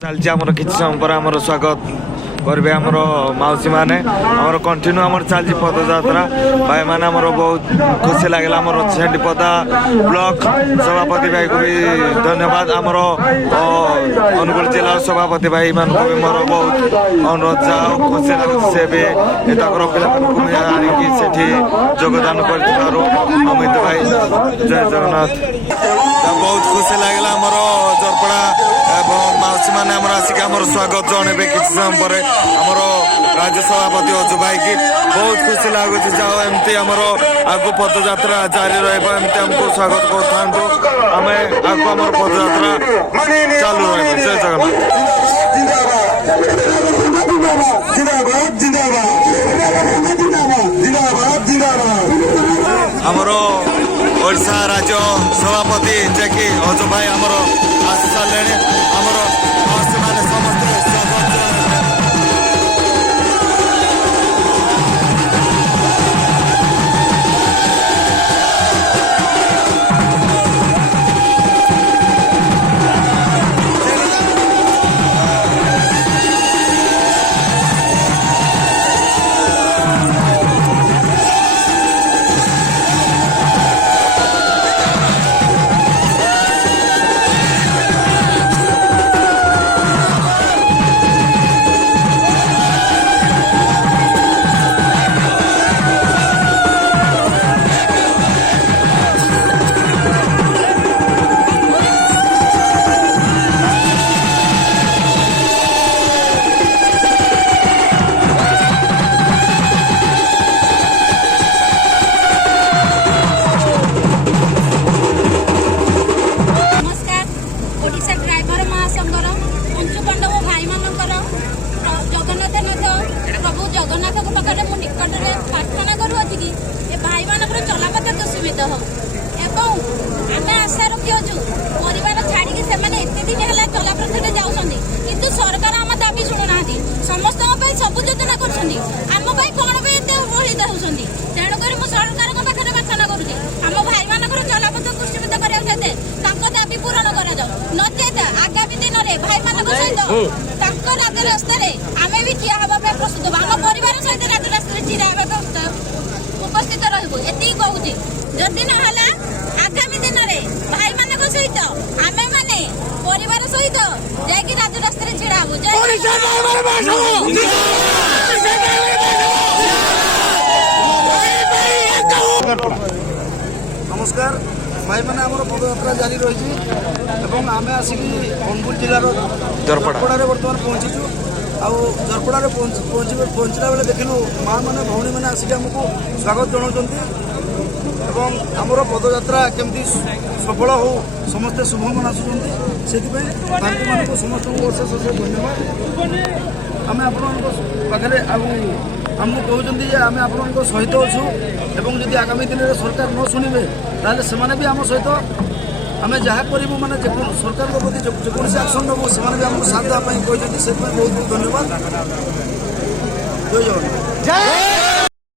चलती आमर कि समय पर आम स्वागत करेंगे आमर मौसी मैंने आमर कंटिन्यू आम चलती पदयात्रा भाई मैंने आमर बहुत खुशी लगे आमर सेंडीपदा ब्लॉक सभापति भाई को भी धन्यवाद आमर अनुगुल जिला सभापति भाई मान को भी मोर बहुत अनुरोध जाओ खुशी लगे से भी पिला आनिकी से योगदान कर अमित भाई जय जगन्नाथ बहुत खुशी लगे आमर जरपड़ा मौसी मैंने आसिक स्वागत जनइबे कि समय पर आमर राज्य सभापति अजु भाई की बहुत खुशी लगुच जाओ एमती आमर आगु पदयात्रा जारी रमती आमको स्वागत कर आम आगु आम पदयात्रा चालू रही जय जगन्नाथ आमर ओडिशा राज्य सभापति जे कि अजु भाई आमर आसी सारे आमर समस्त आशा रखीचु परिवार छाड़ी से एत दिन है चलाप्रथम जाऊँगी किंतु सरकार आम दाबी शुणुना समस्त सब योजना करम कौन अवहेलित होती तेणुक सरकार पाखे प्रार्थना करुँच आम भाई मान चलापथ कृषिविद करते दाबी पूरण कर नचेत आगामी दिन में भाई मान सहित राजरास्तार आम भी ठिया हाँ प्रस्तुत आम परिवार सहित राजरास्तार ठिया उपस्थित रही ये कहूँ जदि ना आगामी दिन में भाई मान सहित आमे माने परिवार सहित जाकि राजरास्तार छिड़ा नमस्कार भाई मैंने आम पदयात्रा जारी रही आम आसिक अनुगुल जिलार जरपड़ा बर्तमान पहुंचीचु आरपड़ा पहुँचला बेले देखलु माँ मैंने भौणी मैंने आसिक आमको स्वागत जनाऊँ आमर पदयात्रा केमती सफल हो समस्ते शुभम आसुँच से समस्त अशेष अशेष धन्यवाद आम आपे आमको कहते आम आप सहित अच्छु एवं जदि आगामी दिन में सरकार न शुणे ताले से भी आम सहित आम जहाँ करूँ माने सरकार प्रति जेकोसी एक्शन नबू से आमको साथ देवाई कहते से बहुत बहुत धन्यवाद जय जगन्नाथ।